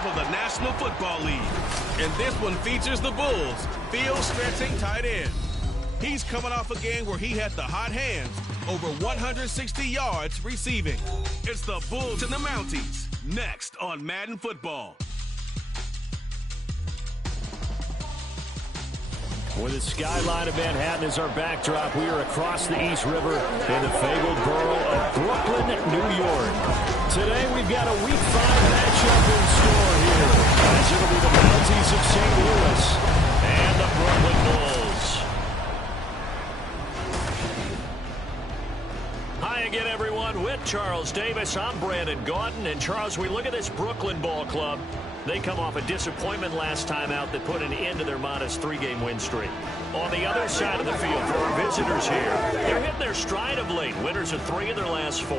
PS5 of the National Football League. And this one features the Bulls' field-stretching tight end. He's coming off a game where he had the hot hands, over 160 yards receiving. It's the Bulls and the Mounties, next on Madden Football. With the skyline of Manhattan as our backdrop, we are across the East River in the fabled borough of Brooklyn, New York. Today we've got a Week 5 matchup in store here, as it'll be the Mounties of St. Louis and the Brooklyn Bulls. Hi again, everyone. With Charles Davis, I'm Brandon Gaudin. And Charles, we look at this Brooklyn ball club. They come off a disappointment last time out that put an end to their modest 3-game win streak. On the other side of the field, for our visitors here, they're hitting their stride of late. Winners of 3 of their last 4.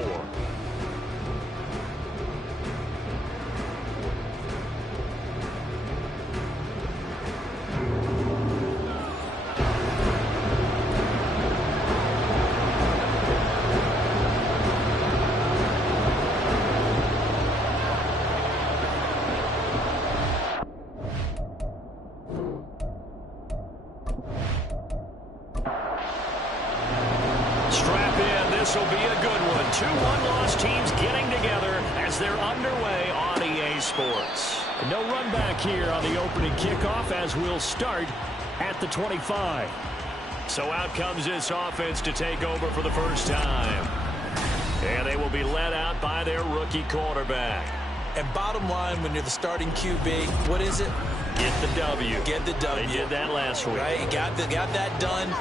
This will be a good one. 2 one-loss teams getting together as they're underway on EA Sports. No run back here on the opening kickoff as we'll start at the 25. So out comes this offense to take over for the first time. And they will be led out by their rookie quarterback. And bottom line, when you're the starting QB, what is it? Get the W. Get the W. They did that last week. Right, got that done.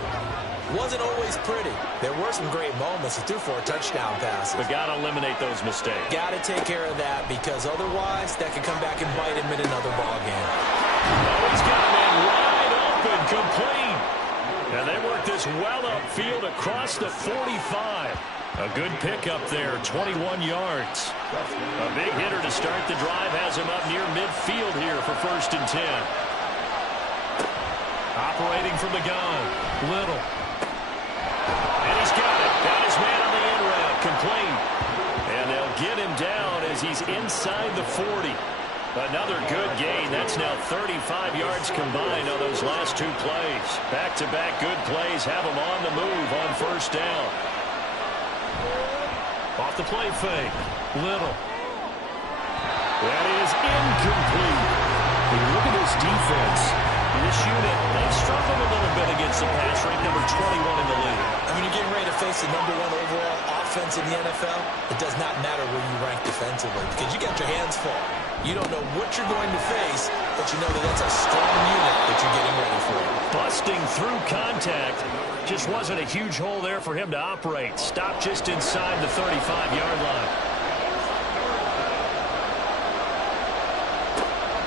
Wasn't always pretty. There were some great moments. He threw 4 touchdown passes. But got to eliminate those mistakes. Got to take care of that because otherwise that could come back and bite him in another ball game. Oh, he's got a man wide open, complete. And they work this well upfield across the 45. A good pickup there, 21 yards. A big hitter to start the drive has him up near midfield here for 1st and 10. Operating from the gun, Little. And he's got it. Got his man on the in route, complete. And they'll get him down as he's inside the 40. Another good gain. That's now 35 yards combined on those last 2 plays. Back-to-back good plays have him on the move on 1st down. Off the play fake, Little. That is incomplete. When you look at this defense, this unit, they've struggled a little bit against the pass, ranked number 21 in the league. I mean, you're getting ready to face the number 1 overall offense in the NFL. It does not matter where you rank defensively because you got your hands full. You don't know what you're going to face, but you know that that's a strong unit that you're getting ready for. Busting through contact. Just wasn't a huge hole there for him to operate. Stopped just inside the 35-yard line.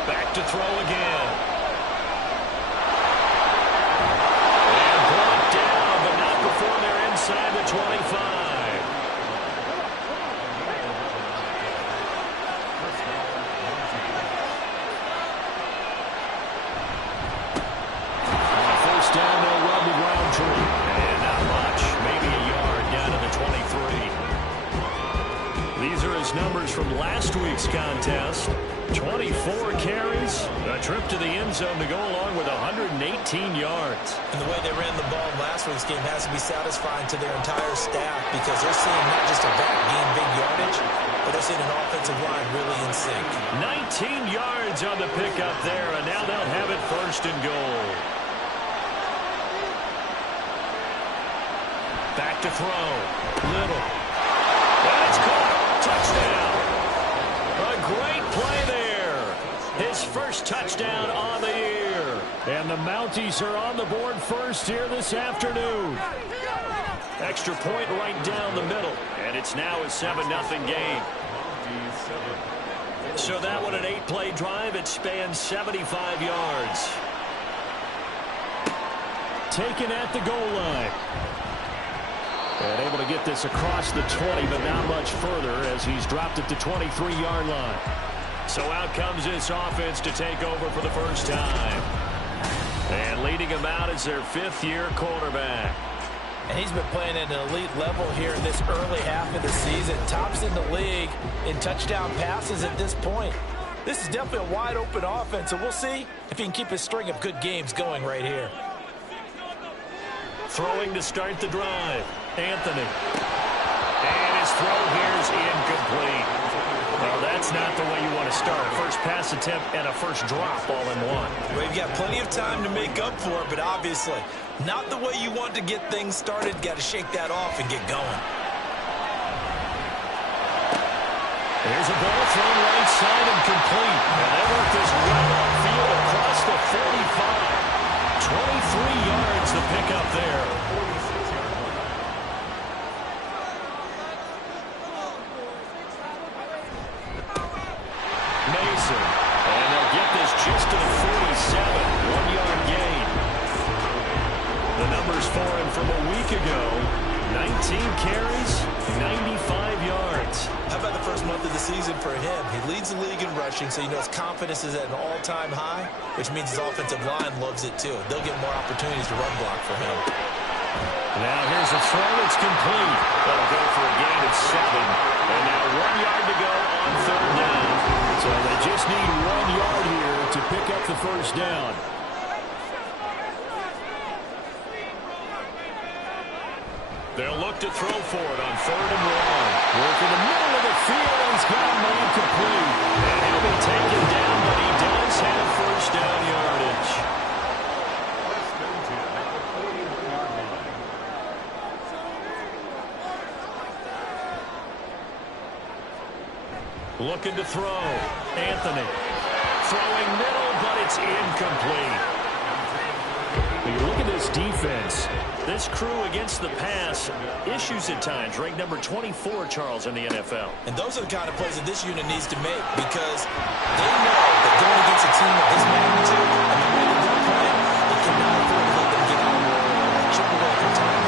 Back to throw again. And brought down, but not before they're inside the 25. Down, they'll run the ground tree. And not much. Maybe a yard down to the 23. These are his numbers from last week's contest. 24 carries, a trip to the end zone to go along with 118 yards. And the way they ran the ball in last week's game has to be satisfying to their entire staff because they're seeing not just a back gain big yardage, but they're seeing an offensive line really in sync. 19 yards on the pickup there, and now they'll have it 1st and goal. Back to throw. Little. That's caught. Touchdown. A great play there. His first touchdown on the year. And the Mounties are on the board first here this afternoon. Extra point right down the middle. And it's now a 7-0 game. So that one an 8-play drive. It spans 75 yards. Taken at the goal line. And able to get this across the 20, but not much further as he's dropped at the 23-yard line. So out comes this offense to take over for the first time. And leading him out is their 5th-year quarterback. And he's been playing at an elite level here in this early half of the season. Tops in the league in touchdown passes at this point. This is definitely a wide-open offense, so we'll see if he can keep his string of good games going right here. Throwing to start the drive. Anthony. And his throw here is incomplete. Well, that's not the way you want to start. First pass attempt and a first drop all in one. Well, you've got plenty of time to make up for it, but obviously not the way you want to get things started. Got to shake that off and get going. There's a ball thrown right side and complete. And they work this well upfield across the 45. 23 yards to pick up there. Mason. And they'll get this just to the 47. 1-yard gain. The numbers for him from a week ago. 19 carries, 95 yards. How about the first month of the season for him? He leads the league in rushing, so you know his confidence is at an all-time high, which means his offensive line loves it too. They'll get more opportunities to run block for him. Now here's a throw. It's complete. That'll go for a gain of 7. And now 1 yard to go on third down. So they just need 1 yard here to pick up the first down. They'll look to throw for it on 3rd and 1. Work in the middle of the field, and he's got a man complete. And he'll be taken down, but he does have first down yardage. Looking to throw. Anthony. Throwing middle, but it's incomplete. When you look at this defense, this crew against the pass, issues at times, ranked number 24, Charles, in the NFL. And those are the kind of plays that this unit needs to make because they know that going against a team of this magnitude and the way that they're playing, they cannot afford to let them get out and chip away their time.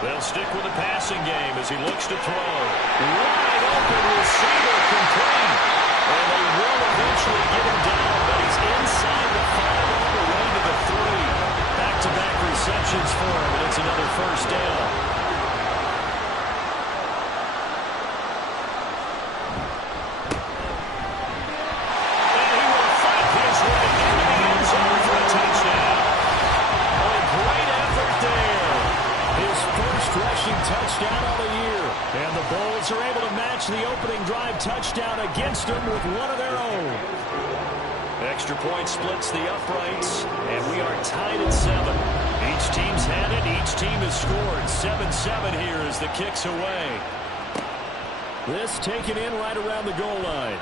They'll stick with the passing game as he looks to throw. Wide open receiver complete. And they will eventually get him down, but he's inside the 5 all the way to the 3. Back-to-back receptions for him, and it's another first down. And he will fight his way into the end zone for a touchdown. Oh, great effort there. His first rushing touchdown of the year. And the Bulls are able to match the opening drive touchdown against them with one of their own. Extra point splits the uprights, and we are tied at 7. Each team's had it. Each team has scored. 7-7 here as the kick's away. This taken in right around the goal line.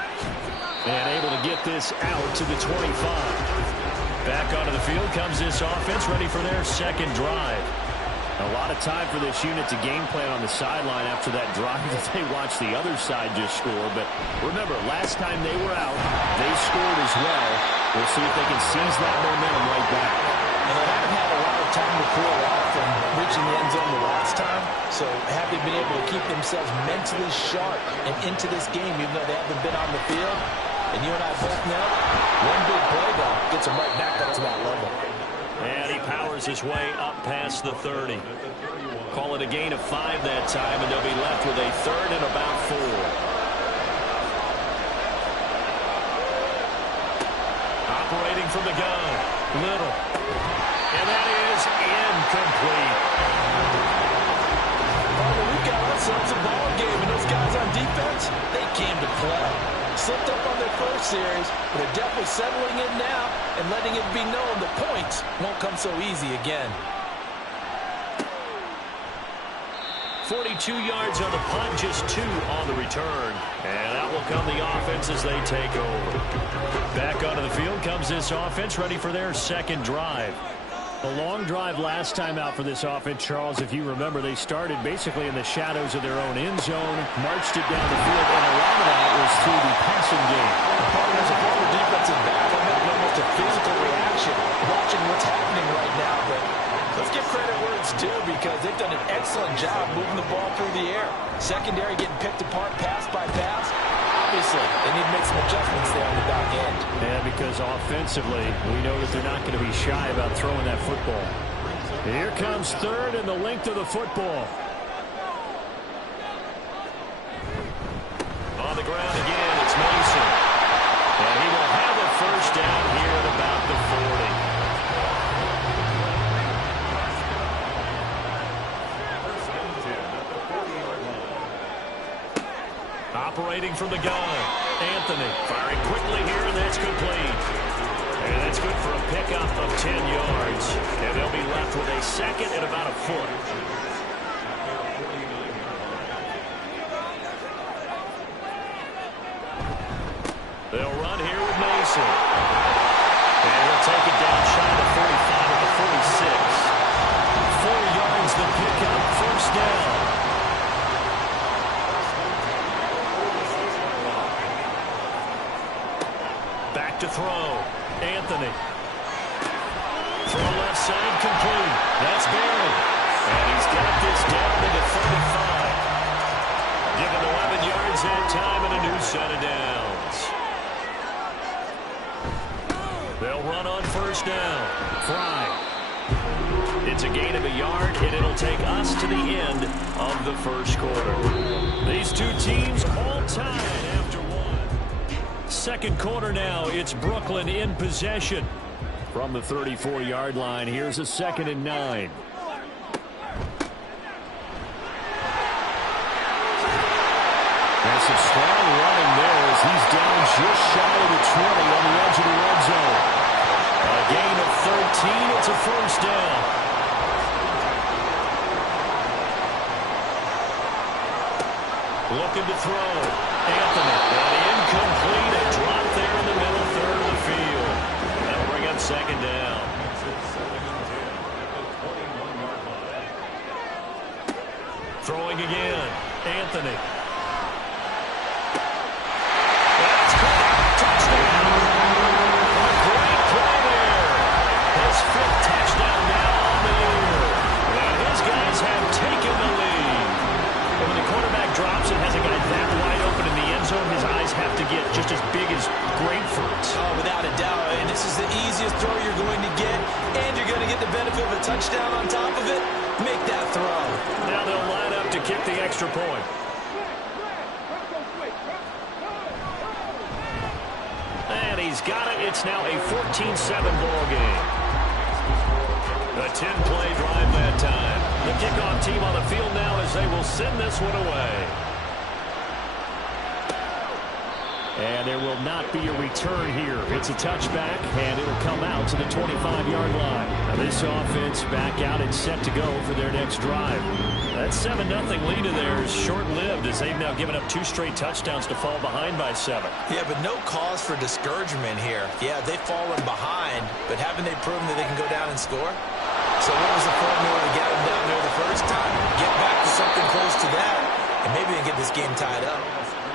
And able to get this out to the 25. Back onto the field comes this offense, ready for their second drive. A lot of time for this unit to game plan on the sideline after that drive that they watched the other side just score. But remember, last time they were out, they scored as well. We'll see if they can seize that momentum right back. And they haven't had a lot of time to cool off from reaching the end zone the last time. So have they been able to keep themselves mentally sharp and into this game, even though they haven't been on the field? And you and I both know, one big play, though, gets them right back up to that level. And he powers his way up past the 30. Call it a gain of 5 that time, and they'll be left with a 3rd and about 4. Operating from the gun. Little. And that is incomplete. Well, we've got ourselves a ball game, and those guys on defense, they came to play. Slipped up on their first series, but they're definitely settling in now and letting it be known the points won't come so easy again. 42 yards on the punt, just 2 on the return. And out will come the offense as they take over. Back onto the field comes this offense, ready for their second drive. A long drive last time out for this offense, Charles. If you remember, they started basically in the shadows of their own end zone, marched it down the field, and a lot of that was through the passing game. As a former defensive back, I'm having almost a physical reaction watching what's happening right now. But let's give credit where it's due because they've done an excellent job moving the ball through the air. Secondary getting picked apart pass by pass. Obviously, they need to make some adjustments there on the back end. Yeah, because offensively, we know that they're not going to be shy about throwing that football. Here comes third and the length of the football. On the ground again, it's Mason. And he will have a first down here at about the 40. Operating from the gun, Anthony firing quickly here, and that's complete. And that's good for a pickup of 10 yards. And they'll be left with a second and about a foot. They'll run here with Mason. And he'll take it down shy of the 45 at the 46. 4 yards the pickup, first down. Back to throw. Anthony. Throw left side, complete. That's Barry. And he's got this down to the 35. Given 11 yards that time and a new set of downs. They'll run on first down. Fry. It's a gain of a yard, and it'll take us to the end of the first quarter. These two teams all tied after one. Second quarter now, it's Brooklyn in possession. From the 34-yard line, here's a 2nd and 9. That's some strong running there as he's down just shy of the 20 on the edge of the red zone. A gain of 13, it's a first down. Looking to throw. Anthony. And incomplete. A drop there in the middle third of the field. That'll bring up second down. Throwing again. Anthony. That's caught. Touchdown. A great play there. His 5th touchdown now on the year. And his guys have taken the lead. And when the quarterback drops and has a guy that wide open in the end zone, his eyes have to get just as big as grapefruits. Oh, without a doubt. And this is the easiest throw you're going to get, and you're going to get the benefit of a touchdown on top of it. Make that throw. Now they'll line up to kick the extra point. And he's got it. It's now a 14-7 ball game. A 10-play drive that time. The kickoff team on the field now as they will send this one away. And there will not be a return here. It's a touchback, and it'll come out to the 25-yard line. Now this offense back out and set to go for their next drive. That 7-0 lead of theirs short-lived as they've now given up 2 straight touchdowns to fall behind by 7. Yeah, but no cause for discouragement here. Yeah, they've fallen behind, but haven't they proven that they can go down and score? So what was the formula to get them down there the first time? Get back to something close to that, and maybe they get this game tied up.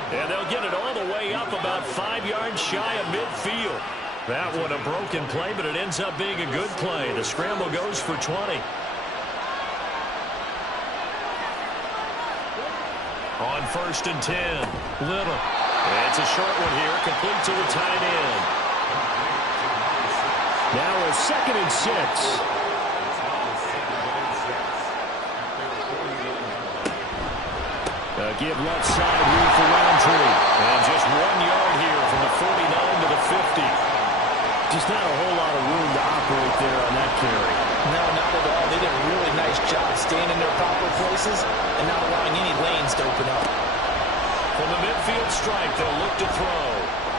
And they'll get it all the way up about 5 yards shy of midfield. That one a broken play, but it ends up being a good play. The scramble goes for 20. On 1st and 10, Little. It's a short one here, complete to the tight end. Now a 2nd and 6. Give left side here for Roundtree. And just 1 yard here from the 49 to the 50. Just not a whole lot of room to operate there on that carry. No, not at all. They did a really nice job staying in their proper places and not allowing any lanes to open up. From the midfield stripe, they'll look to throw.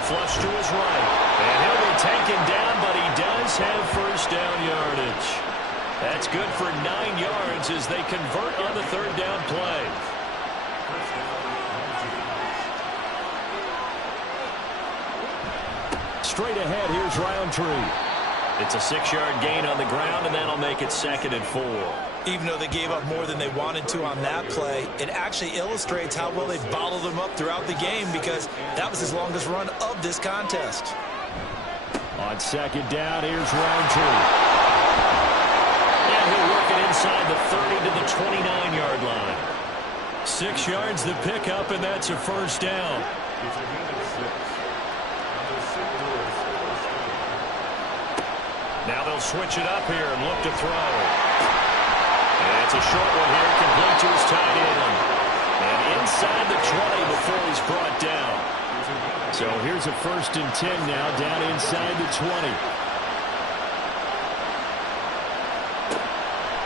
Flush to his right. And he'll be taken down, but he does have first down yardage. That's good for 9 yards as they convert on the 3rd down play. Straight ahead, here's Roundtree. It's a 6-yard gain on the ground, and that'll make it 2nd and 4. Even though they gave up more than they wanted to on that play, it actually illustrates how well they bottled them up throughout the game because that was his longest run of this contest. On 2nd down, here's Roundtree. And he'll work it inside the 30 to the 29-yard line. 6 yards the pickup, and that's a first down. Now they'll switch it up here and look to throw. And it's a short one here, complete to his tight end. And inside the 20 before he's brought down. So here's a 1st and 10 now, down inside the 20.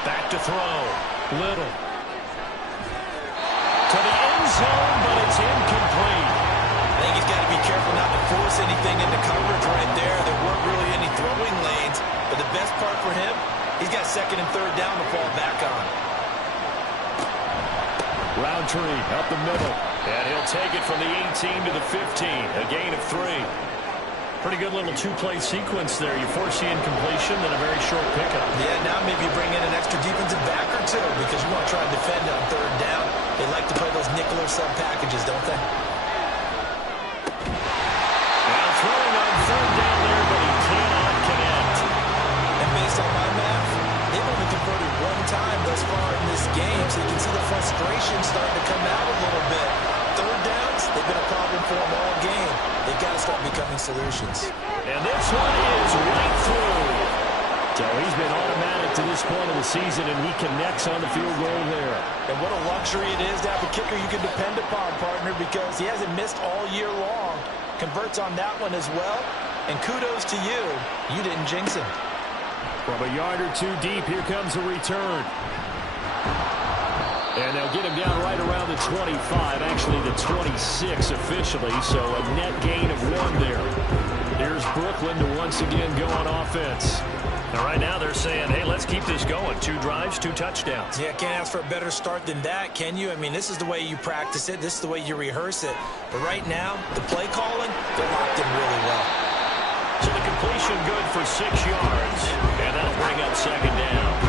Back to throw. Little. To the end zone, but it's incomplete. I think he's got to be careful not to force anything into coverage right there. There weren't really any throwing lanes. But the best part for him, he's got 2nd and 3rd down to fall back on. Roundtree up the middle. And he'll take it from the 18 to the 15. A gain of 3. Pretty good little 2-play sequence there. You force the incompletion, then a very short pickup. Yeah, now maybe you bring in an extra defensive back or two because you want to try and defend on 3rd down. They like to play those nickel or sub packages, don't they? Now throwing on 3rd down there, but he cannot connect. And based on my math, they've only converted 1 time thus far in this game, so you can see the frustration starting to come out a little bit. 3rd downs, they've been a problem for them all game. They've got to start becoming solutions. And this one is right through. So he's been automatic to this point of the season, and he connects on the field goal there. And what a luxury it is to have a kicker you can depend upon, partner, because he hasn't missed all year long. Converts on that one as well. And kudos to you. You didn't jinx him. From a yard or 2 deep, here comes a return. And they'll get him down right around the 25, actually the 26 officially, so a net gain of 1 there. Here's Brooklyn to once again go on offense. Now, right now they're saying, hey, let's keep this going. 2 drives, 2 touchdowns. Yeah, can't ask for a better start than that, can you? I mean, this is the way you practice it. This is the way you rehearse it. But right now, the play calling, they're locked in really well. So the completion good for 6 yards, and that'll bring up 2nd down.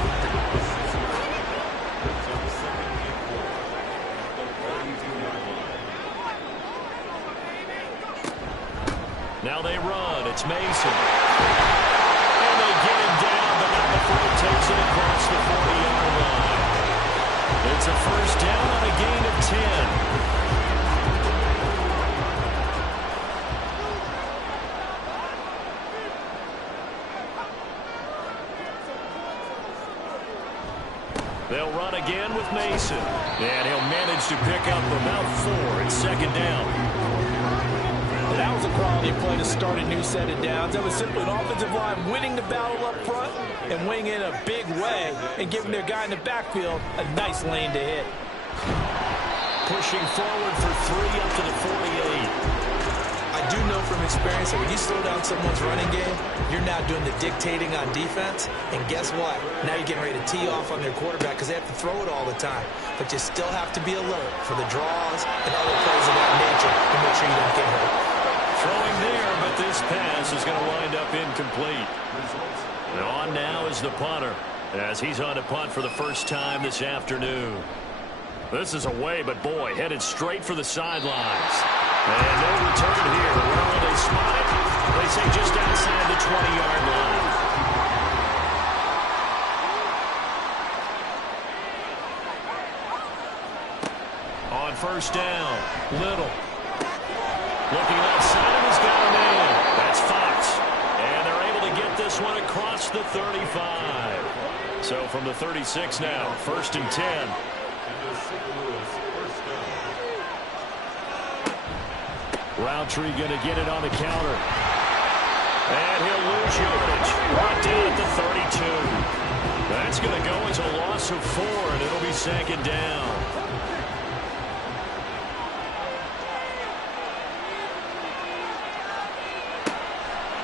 Now they run. It's Mason. And they get him down, but not before he takes it across the 40-yard line. It's a 1st down on a gain of 10. They'll run again with Mason. And he'll manage to pick up about 4. It's 2nd down. That was a quality play to start a new set of downs. That was simply an offensive line winning the battle up front and winning in a big way and giving their guy in the backfield a nice lane to hit. Pushing forward for 3 up to the 48. I do know from experience that when you slow down someone's running game, you're now doing the dictating on defense. And guess what? Now you're getting ready to tee off on their quarterback because they have to throw it all the time. But you still have to be alert for the draws and other plays of that nature to make sure you don't get hurt. Throwing there, but this pass is going to wind up incomplete. And on now is the punter, as he's on to punt for the first time this afternoon. This is away, but boy, headed straight for the sidelines. And no return here. Where will they spot it? They say just outside the 20-yard line. On 1st down, Little. Looking outside of his got a man. That's Fox. And they're able to get this one across the 35. So from the 36 now, 1st and 10. Roundtree going to get it on the counter. And he'll lose yardage. Brought down at the 32. That's going to go as a loss of 4, and it'll be 2nd down.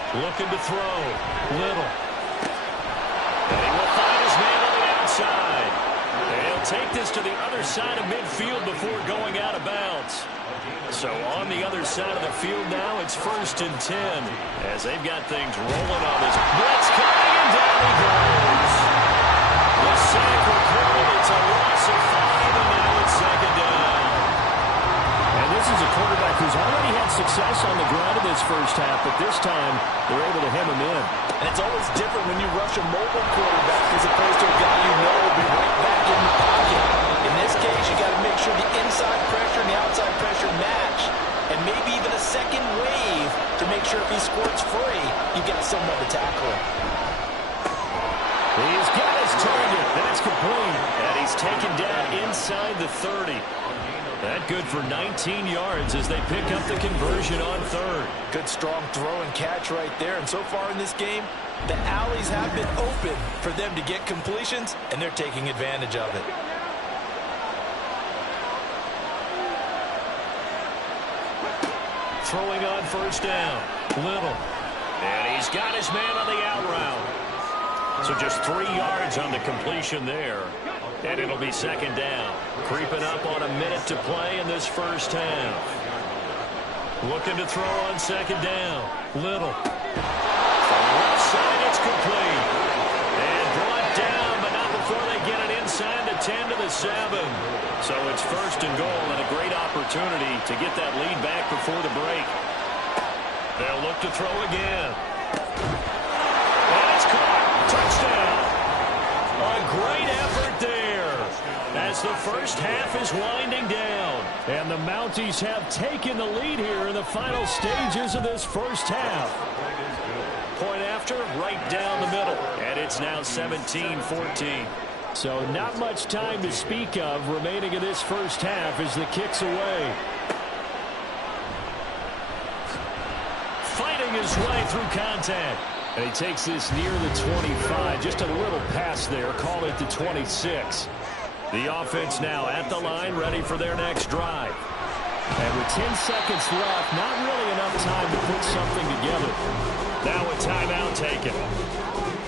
Looking to throw. Little. And he will find his man on the outside. And he'll take this to the other side of midfield before going out of bounds. So on the other side of the field now, it's 1st and 10. As they've got things rolling on this. Blitz coming, and down he goes. The sack recorded. It's a loss of 5, and now it's 2nd down. And this is a quarterback who's already had success on the ground in this first half, but this time they're able to hem him in. And it's always different when you rush a mobile quarterback as opposed to a guy you know will be right back in the pocket. In this case, you got to make sure the inside pressure and the outside pressure match, and maybe even a second wave to make sure if he squirts free, you got someone to tackle him. He's got his target. That's complete. And he's taken down inside the 30. That good for 19 yards as they pick up the conversion on third. Good strong throw and catch right there. And so far in this game, the alleys have been open for them to get completions, and they're taking advantage of it. Throwing on first down. Little. And he's got his man on the out route. So just 3 yards on the completion there. And it'll be second down. Creeping up on a minute to play in this first half. Looking to throw on second down. Little. From the left side, it's complete. And brought down, but not before they get it inside the 10 to the 7. So it's first and goal and a great opportunity to get that lead back before the break. They'll look to throw again. And it's caught. Touchdown. A great effort there as the first half is winding down. And the Mounties have taken the lead here in the final stages of this first half. Point after, right down the middle. And it's now 17-14. So not much time to speak of remaining in this first half as the kick's away. Fighting his way through contact. And he takes this near the 25. Just a little pass there. Call it the 26. The offense now at the line, ready for their next drive. And with 10 seconds left, not really enough time to put something together. Now a timeout taken.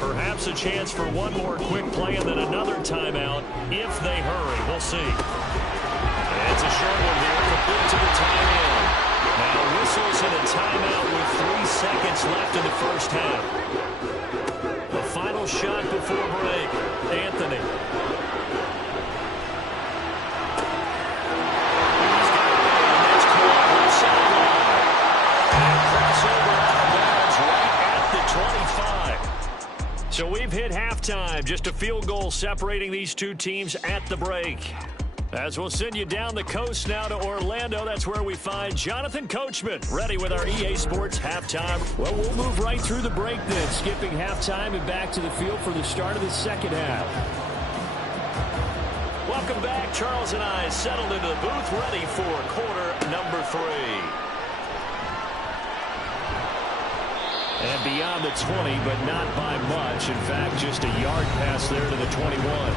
Perhaps a chance for one more quick play and then another timeout if they hurry. We'll see. And it's a short one here, complete to the tight end. Now whistles and a timeout with 3 seconds left in the first half. The final shot before break. Anthony. He's got it, and that's caught on the sideline. And crossover out of bounds right at the 25. So we've hit halftime. Just a field goal separating these two teams at the break. As we'll send you down the coast now to Orlando, that's where we find Jonathan Coachman, ready with our EA Sports halftime. Well, we'll move right through the break then, skipping halftime and back to the field for the start of the second half. Welcome back. Charles and I settled into the booth, ready for quarter number 3. And beyond the 20, but not by much. In fact, just a yard pass there to the 21.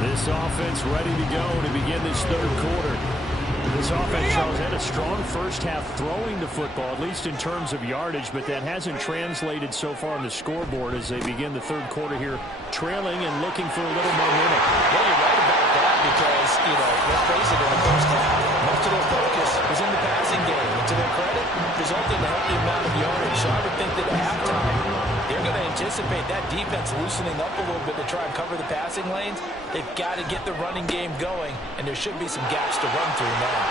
This offense ready to go to begin this third quarter. This offense, Charles, had a strong first half throwing the football, at least in terms of yardage, but that hasn't translated so far on the scoreboard as they begin the third quarter here, trailing and looking for a little momentum. Well, you're right about that because, let's face it, in the first half, most of their focus was in the passing game. And to their credit, resulted in a healthy amount of yardage. So I would think that at halftime, they're going to anticipate that defense loosening up a little bit to try and cover the passing lanes. They've got to get the running game going, and there should be some gaps to run through now.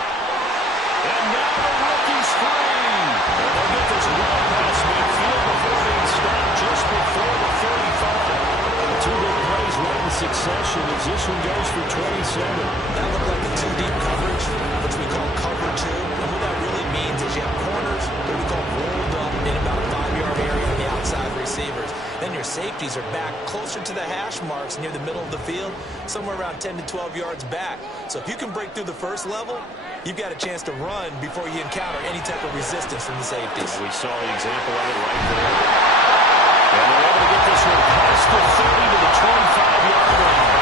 And now the rookie's free. And they'll get this run past midfield before being stopped just before the 35. Two big plays right in succession as this one goes for 27. That looked like a two-deep coverage, which we call cover two. And what that really means is you have corners that we call rolled up in about a 5-yard area on the outside receivers. Then your safeties are back closer to the hash marks near the middle of the field, somewhere around 10 to 12 yards back. So if you can break through the first level, you've got a chance to run before you encounter any type of resistance from the safeties. We saw the example of it right there. And they're able to get this one past the 30 to the 25-yard line.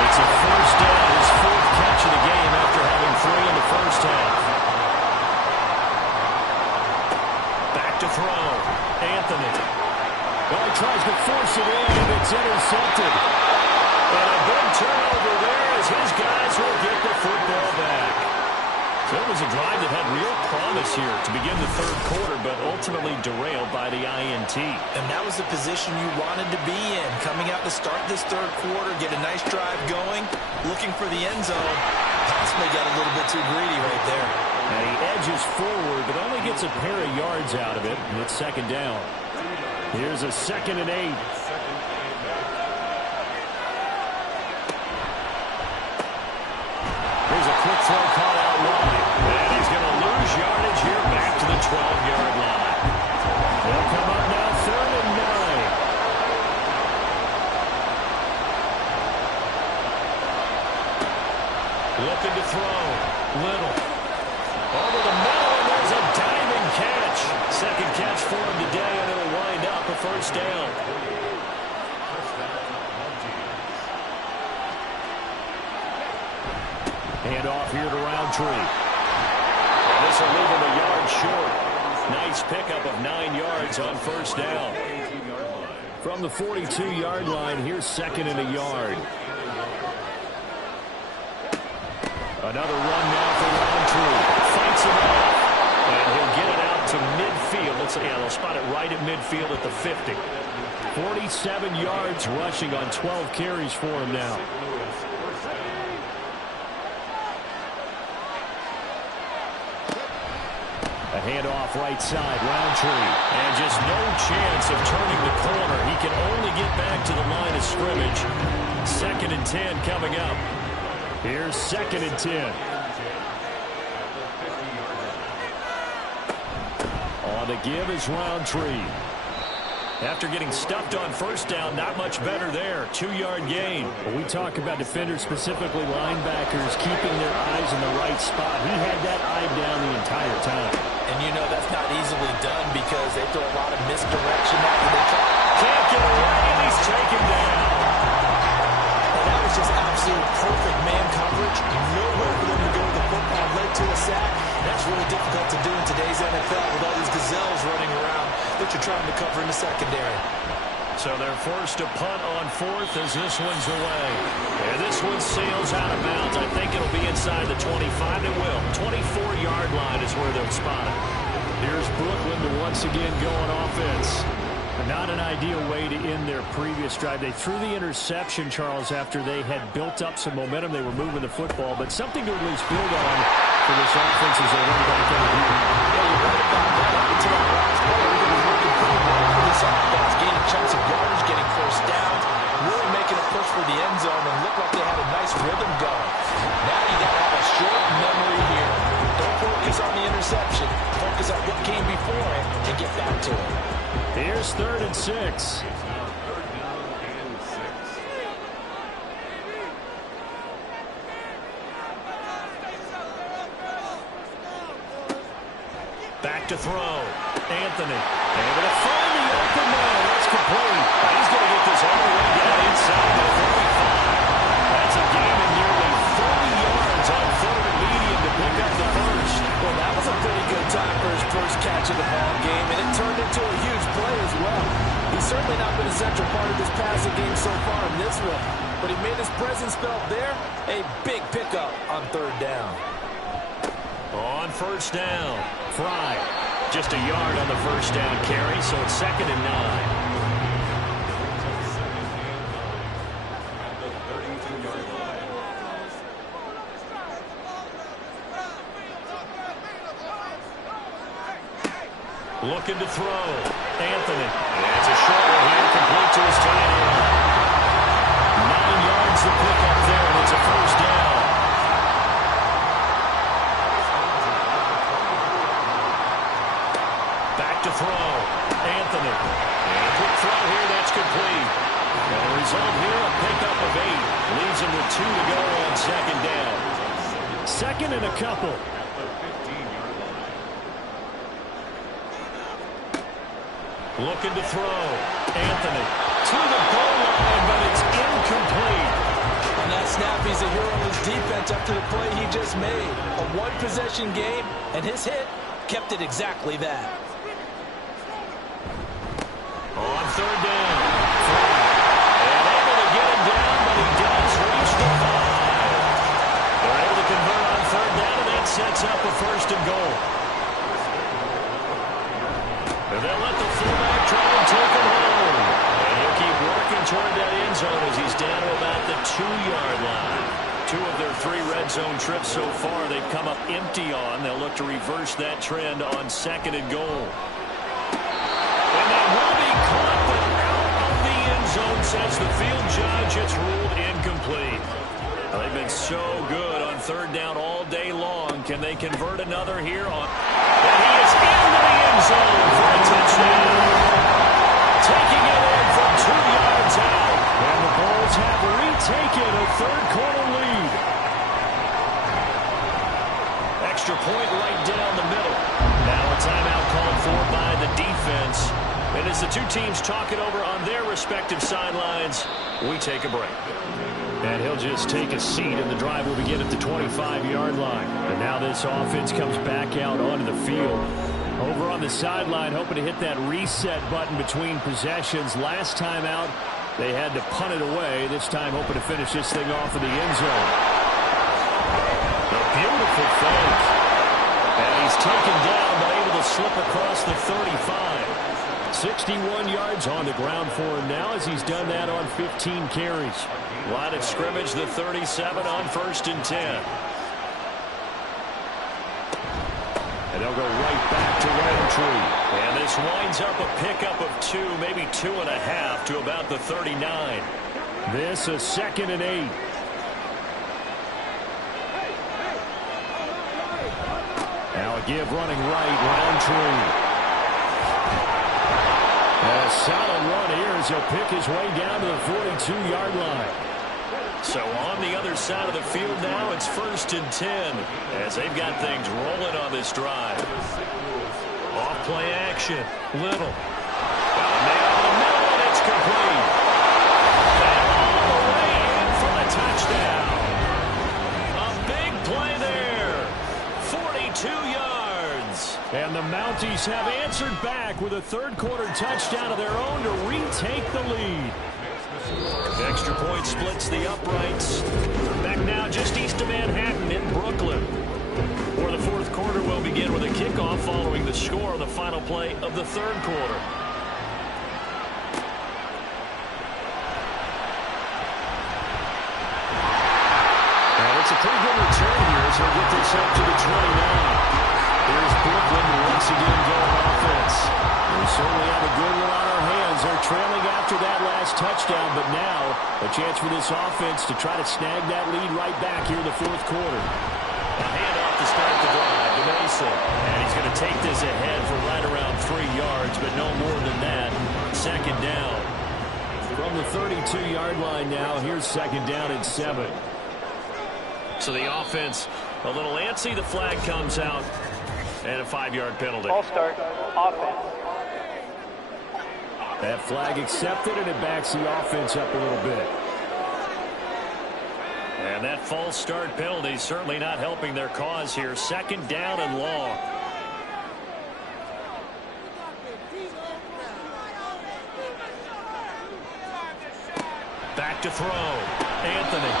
It's a first down, his 4th catch of the game after having 3 in the first half. Back to throw. Anthony. Well, he tries to force it in, and it's intercepted. And a big turnover there as his guys will get the football back. So it was a drive that had real promise here to begin the third quarter, but ultimately derailed by the INT. And that was the position you wanted to be in. Coming out to start this third quarter, get a nice drive going, looking for the end zone. Possibly got a little bit too greedy right there. And he edges forward, but only gets a pair of yards out of it, and it's second down. Here's a 2nd and 8. Here's a quick throw caught out wide. And he's going to lose yardage here back to the 12-yard line. They'll come up now 3rd and 9. to throw. Little. Over the middle, and there's a diving catch. Second catch for him today, and it'll wind up a first down. Hand off here to Roundtree. And this will leave him a yard short. Nice pickup of 9 yards on first down. From the 42-yard line, here's second and a yard. Another run now for Roundtree. Fights him off. And he'll get it out to midfield. They'll spot it right at midfield at the 50. 47 yards rushing on 12 carries for him now. A handoff right side, Roundtree. And just no chance of turning the corner. He can only get back to the line of scrimmage. 2nd and 10 coming up. Here's 2nd and 10. On the give is Roundtree. After getting stuffed on first down, not much better there. 2-yard gain. When we talk about defenders, specifically linebackers, keeping their eyes in the right spot, he had that eye down the entire time. And you know that's not easily done because they throw a lot of misdirection after they try. Can't get away, and he's taken down. And that was just absolute perfect man coverage. Nowhere for them to go with the football. Led to a sack. That's really difficult to do in today's NFL with all these gazelles running around that you're trying to cover in the secondary. So they're forced to punt on 4th as this one's away. And this one sails out of bounds. I think it'll be inside the 25. It will. 24-yard line is where they'll spot it. Here's Brooklyn to once again go on offense. Not an ideal way to end their previous drive. They threw the interception, Charles, after they had built up some momentum. They were moving the football, but something to at least build on for this offense as they run back over here. Yeah, you're right about that. Up until that last play, everybody was looking pretty well for this offense, gaining chunks of yardage, getting first downs, really making a push for the end zone, and looked like they had a nice rhythm going. Now you got to have a short memory here. Don't focus on the interception. Focus on what came before it and get back to it. Here's 3rd and 6. Back to throw. Anthony. Able to find the open man. That's complete. He's going to get this all the way down inside the 35. That's a gain of nearly 30 yards on 3rd and medium to pick up the first. Well, that was a pretty good time for his first catch of the ball game, and it turned into a huge play as well. He's certainly not been a central part of this passing game so far in this one, but he made his presence felt there. A big pickup on 3rd down. On first down, Fry. Just a yard on the first down carry, so it's 2nd and 9. Looking to throw. Anthony. It's a short one here, complete to his tight end. 9 yards to pick up there, and it's a first down. Back to throw. Anthony. And a quick throw here, that's complete. And the result here, a pickup of 8. Leaves him with 2 to go on 2nd down. 2nd and a couple. Looking to throw. Anthony to the goal line, but it's incomplete. On that snap, he's a hero in his defense after the play he just made. A one-possession game, and his hit kept it exactly that. On 3rd down. And able to get him down, but he does reach the 5. They're able to convert on 3rd down, and that sets up a 1st and goal. And they'll let the fullback try and take it home. And he'll keep working toward that end zone as he's down to about the 2-yard line. 2 of their 3 red zone trips so far they've come up empty on. They'll look to reverse that trend on 2nd and goal. And that will be caught, but out of the end zone, says the field judge. It's ruled incomplete. They've been so good on 3rd down all day long. Can they convert another here on? And he is into the end zone for a touchdown. Taking it in from 2 yards out. And the Bulls have retaken a 3rd quarter lead. extra point right down the middle. Now a timeout called for by the defense. And as the two teams talk it over on their respective sidelines, we take a break. And he'll just take a seat, and the drive will begin at the 25-yard line. And now this offense comes back out onto the field. Over on the sideline, hoping to hit that reset button between possessions. Last time out, they had to punt it away. This time, hoping to finish this thing off in the end zone. A beautiful fake. And he's taken down, but able to slip across the 35. 61 yards on the ground for him now as he's done that on 15 carries. Line of scrimmage, the 37 on 1st and 10. And they'll go right back to Roundtree. And this winds up a pickup of 2, maybe 2.5 to about the 39. This a 2nd and 8. Now a give running right, Roundtree. And a solid run here as he'll pick his way down to the 42-yard line. So on the other side of the field now, it's 1st and 10 as they've got things rolling on this drive. Off play action. Little. Got a man in the middle, and it's complete. And all the way in for the touchdown. A big play there. 42 yards. And the Mounties have answered back with a third-quarter touchdown of their own to retake the lead. Extra point splits the uprights. Back now just east of Manhattan in Brooklyn. For the fourth quarter will begin with a kickoff following the score on the final play of the third quarter. And it's a pretty good return here as he'll get this up to the 29. Here's Brooklyn once again going offense. We certainly have a good one on our hands. They're trailing after that last touchdown, but now a chance for this offense to try to snag that lead right back here in the fourth quarter. A handoff to start the drive to Mason. And he's going to take this ahead for right around 3 yards, but no more than that. 2nd down. From the 32-yard line now, here's 2nd down and 7. So the offense a little antsy. The flag comes out. And a 5-yard penalty. Ball start, offense. That flag accepted, and it backs the offense up a little bit. And that false start penalty certainly not helping their cause here. 2nd down and long. Back to throw. Anthony.